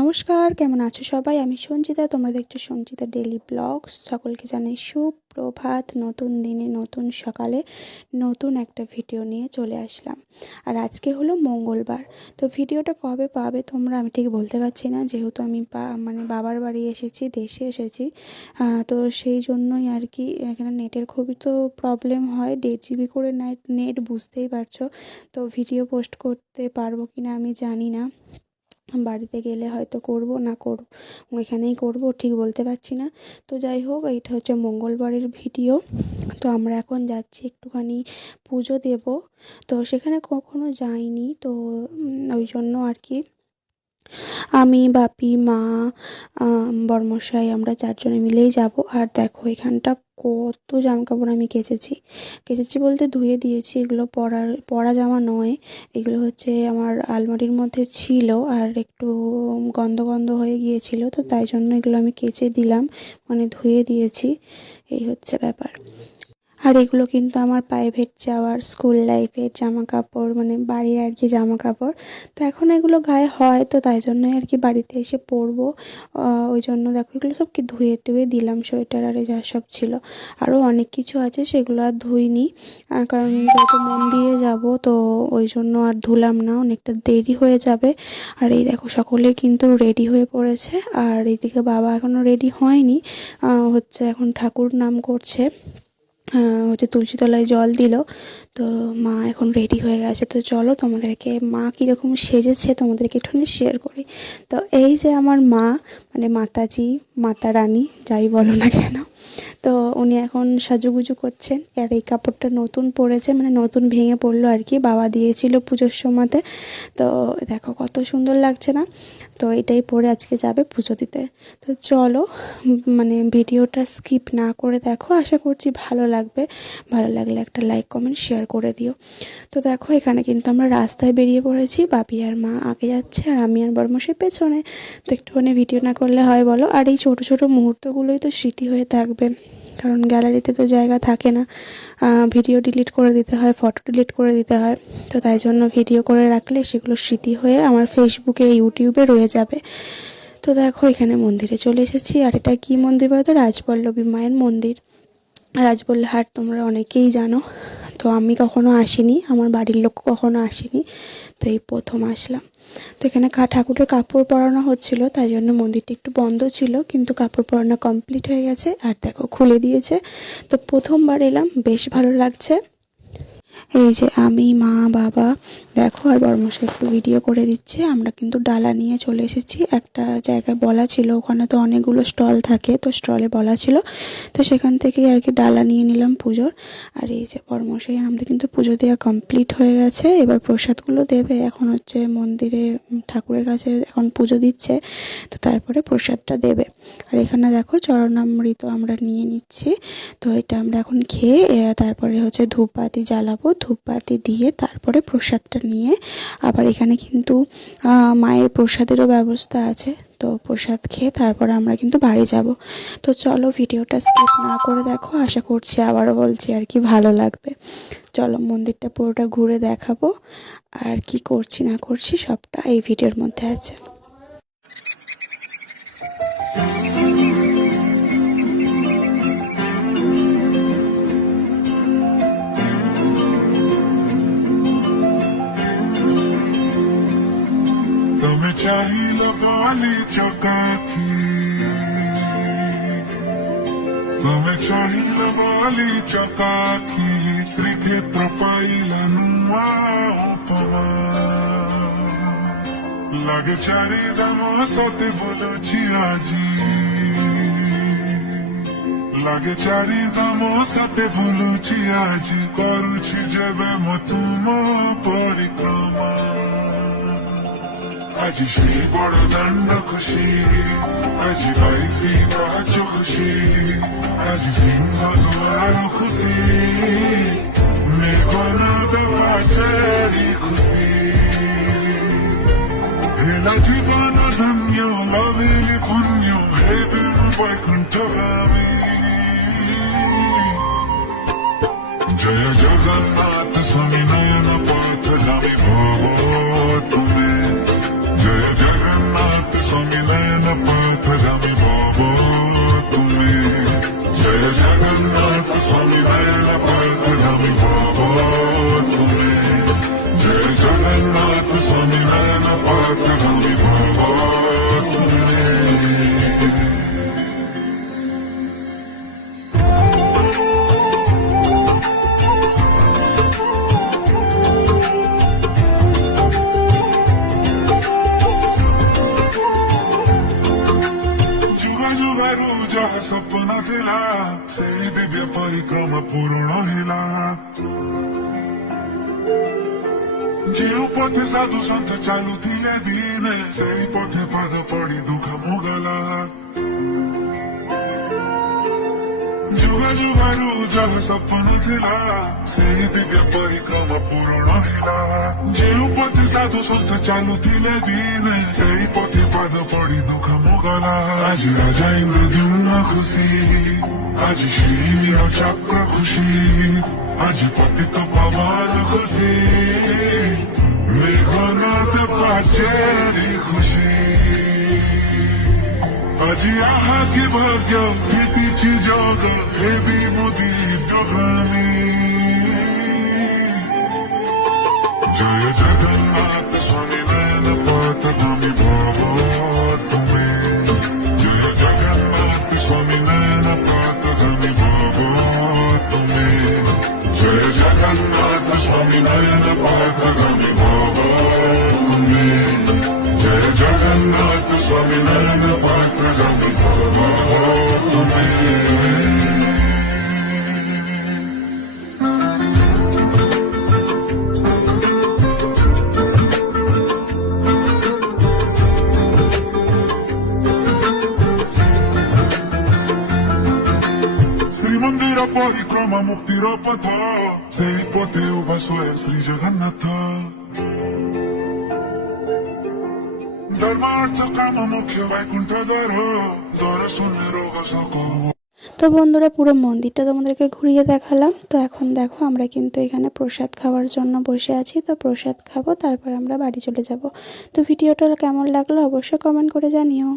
নমস্কার, কেমন আছো সবাই? আমি সঞ্চিতা, তোমরা দেখছো সঞ্চিতা ডেইলি ব্লগস। সকলকে জানাই সুপ্রভাত। নতুন দিনে নতুন সকালে নতুন একটা ভিডিও নিয়ে চলে আসলাম। আর আজকে হলো মঙ্গলবার। তো ভিডিওটা কবে পাবে তোমরা আমি ঠিক বলতে পারছি না, যেহেতু আমি বাবার বাড়ি এসেছি, দেশে এসেছি। তো সেই জন্যই আর কি এখানে নেটের খুবই তো প্রবলেম হয়। 1.5 GB করে নেট, বুঝতেই পারছো। তো ভিডিও পোস্ট করতে পারবো কি না আমি জানি না। বাড়িতে গেলে হয়তো করব, না করব ওইখানেই করব, ঠিক বলতে পারছি না। তো যাই হোক, এইটা হচ্ছে মঙ্গলবারের ভিডিও। তো আমরা এখন যাচ্ছি একটুখানি পুজো দেব। তো সেখানে কখনো যাইনি, তো ওই জন্য আর কি আমি, বাপি, মা, বড়মশাই আমরা 4 জনে মিলেই যাব। আর দেখো এখানটা কত জামাকাপড় আমি কেচেছি বলতে ধুয়ে দিয়েছি। এগুলো পরা জামা নয়, এগুলো হচ্ছে আমার আলমারির মধ্যে ছিল আর একটু গন্ধ গন্ধ হয়ে গিয়েছিল, তো তাই জন্য এগুলো আমি কেচে দিলাম, মানে ধুয়ে দিয়েছি। এই হচ্ছে ব্যাপার। আর এগুলো কিন্তু আমার প্রাইভেট যাওয়ার স্কুল লাইফের জামা কাপড়, মানে বাড়ির আর কি জামা কাপড়। তো এখন এগুলো গায়ে হয়, তো তাই জন্যই আর কি বাড়িতে এসে পরবো। ওই জন্য দেখো এগুলো সব কি ধুয়ে টুয়ে দিলাম, সোয়েটার আর যা সব ছিল। আরও অনেক কিছু আছে, সেগুলো আর ধুইনি, কারণ যেহেতু মন্দিরে যাব, তো ওই জন্য আর ধুলাম না, অনেকটা দেরি হয়ে যাবে। আর এই দেখো সকলে কিন্তু রেডি হয়ে পড়েছে, আর এইদিকে বাবা এখনও রেডি হয়নি, হচ্ছে এখন ঠাকুর নাম করছে, হচ্ছে তুলসী তলায় জল দিল। তো মা এখন রেডি হয়ে গেছে। তো চলো তোমাদেরকে মা কীরকম সেজেছে তোমাদেরকে একটুখানি শেয়ার করি। তো এই যে আমার মা, মানে মাতাজি, মাতা রানী যাই বলো না কেন, তো উনি এখন সাজুগুজু করছেন। আর এই কাপড়টা নতুন পরেছে, মানে নতুন ভেঙে পড়লো আর কি, বাবা দিয়েছিল পুজোর সময়তে। তো দেখো কত সুন্দর লাগছে না? তো এটাই পরে আজকে যাবে পুজো দিতে। তো চলো, মানে ভিডিওটা স্কিপ না করে দেখো, আশা করছি ভালো লাগবে। ভালো লাগলে একটা লাইক, কমেন্ট, শেয়ার করে দিও। তো দেখো এখানে কিন্তু আমরা রাস্তায় বেরিয়ে পড়েছি, বাপি আর মা আগে যাচ্ছে আর আমি আর বড়মশাই পেছনে। তো একটুখানি ভিডিও না করলে হয় বলো? আর এই ছোটো ছোটো মুহূর্তগুলোই তো স্মৃতি হয়ে থাকবে, কারণ গ্যালারিতে তো জায়গা থাকে না, ভিডিও ডিলিট করে দিতে হয়, ফটো ডিলিট করে দিতে হয়। তো তাই জন্য ভিডিও করে রাখলে সেগুলো স্মৃতি হয়ে আমার ফেসবুকে, ইউটিউবে রয়ে যাবে। তো দেখো এখানে মন্দিরে চলে এসেছি। আর এটা কি মন্দির বলতো? রাজবল্লভী মায়ের মন্দির, রাজবল্লভ হাট, তোমরা অনেকেই জানো। তো আমি কখনো আসিনি, আমার বাড়ির লোক কখনো আসেনি, তো এই প্রথম আসলাম। তো এখানে ঠাকুরের কাপড় পরানো হচ্ছিল, তাই জন্য মন্দিরটা একটু বন্ধ ছিল, কিন্তু কাপড় পরানো কমপ্লিট হয়ে গেছে। আর দেখো খুলে দিয়েছে। তো প্রথমবার এলাম, বেশ ভালো লাগছে। এই যে আমি, মা, বাবা, দেখো আর বড়মশাই একটু ভিডিও করে দিচ্ছে। আমরা কিন্তু ডালা নিয়ে চলে এসেছি। একটা জায়গায় বলা ছিল, ওখানে তো অনেকগুলো স্টল থাকে, তো স্টলে বলা ছিল, তো সেখান থেকেই আর কি ডালা নিয়ে নিলাম পুজোর। আর এই যে বড়মশাই, আমাদের কিন্তু পুজো দেওয়া কমপ্লিট হয়ে গেছে। এবার প্রসাদগুলো দেবে, এখন হচ্ছে মন্দিরে ঠাকুরের কাছে এখন পুজো দিচ্ছে, তো তারপরে প্রসাদটা দেবে। আর এখানে দেখো চরণামৃত আমরা নিয়ে নিচ্ছি। তো এটা আমরা এখন খেয়ে তারপরে হচ্ছে ধূপবাতি জ্বালাবো, ধূপবাতি দিয়ে তারপরে প্রসাদটা নিয়ে আবার এখানে কিন্তু মায়ের প্রসাদেরও ব্যবস্থা আছে। তো প্রসাদ খেয়ে তারপরে আমরা কিন্তু বাড়ি যাব। তো চলো ভিডিওটা স্কিপ না করে দেখো, আশা করছি আবারও বলছি আর কি ভালো লাগবে। চলো মন্দিরটা পুরোটা ঘুরে দেখাবো, আর কি করছি না করছি সবটা এই ভিডিওর মধ্যে আছে। तुम्हें चाहिए बाली चकाती, तुम्हें चाहिए बाली चकाती, श्रीक्षेत्र पाइला नुआ उपमा लगे चारी दामसते बोलुची आजी, लगे चारी दामसते बोलुची आजी, करुची जेबे मो तुम परिक्रमा। আজি শ্রী বড় দণ্ড খুশি, আজি গাই শ্রী পাঁচ খুশি, আজি সিংহ দুয়ার খুশি, মেঘনাদ পাচারি খুশি, হেলা জীবন ধন্য লাভিলি পুণ্য, হে বিষ্ণু বৈকুণ্ঠগামী। জয় জগন্নাথ স্বামী নয়ন পথগামী ভব তুমি, জয় জগন্নাথ স্বামী ଯୁଗରୁ ଯାହା ସପନ ଥିଲା ସେଇ ଦିବ୍ୟ ପରିକ୍ରମା ପୂରଣ ହେଲା ଯେଉଁ ପଥେ ସାଧୁ ସନ୍ଥ ଚାଲୁଥିଲେ ଦିନେ ସେଇ ପଥେ ପାଦ ପଡ଼ି ଦୁଃଖ ମୋଗଲା ଯୁଗ ଯୁଗରୁ ଯାହା ସପନ ଥିଲା ସେଇ ଦିବ୍ୟ ପରିକ୍ରମା ପୂରଣ ହେଲା ଯେଉଁ ପଥେ ସାଧୁ ସନ୍ଥ ଚାଲୁଥିଲେ ଦିନେ ସେଇ ପଥେ ପାଦ ପଡ଼ି ଦୁଃଖ ମୋଗଲା ଆଜି ରାଜା ଇନ୍ଦ୍ରଦ୍ୟୁମ୍ନ ଖୁସି ଆଜି ଶ୍ରୀନୀଳ ଚକ୍ର ଖୁସି ଆଜି ପତିତ ପାବନ ଖୁସି মেঘনাথ পাচেরি খুশি আজি আহা কি ভাগ্য ফিটিছি জগ হেবি মোদি ডগামি জয় জগন্নাথ স্বামী নয়ন পথগামী ভব তুমি জয় জগন্নাথ স্বামী নয়ন পথগামী ভব তুমি জয় জগন্নাথ স্বামী নয়ন পথগামী ভব তুমি জয় জগন্নাথ স্বামী নয়ন পথগামী ভব তুমি ଶ୍ରୀମନ୍ଦିର ପରିକ୍ରମା ମୁକ୍ତିର ପଥ ସେହି ପଥେ ଉଭା ସ୍ୱୟଂ ଶ୍ରୀ ଜଗନ୍ନାଥ ଧର୍ମ ଅର୍ଥ କାମ ମୁଖ୍ୟ ବୈକୁଣ୍ଠ ଦ୍ୱାର ଦର୍ଶନ ରୋଗ ଶୋକ তো বন্ধুরা পুরো মন্দিরটা তোমাদেরকে ঘুরিয়ে দেখালাম। তো এখন দেখো আমরা কিন্তু এখানে প্রসাদ খাওয়ার জন্য বসে আছি। তো প্রসাদ খাবো, তারপর আমরা বাড়ি চলে যাব। তো ভিডিওটা কেমন লাগলো অবশ্যই কমেন্ট করে জানিও।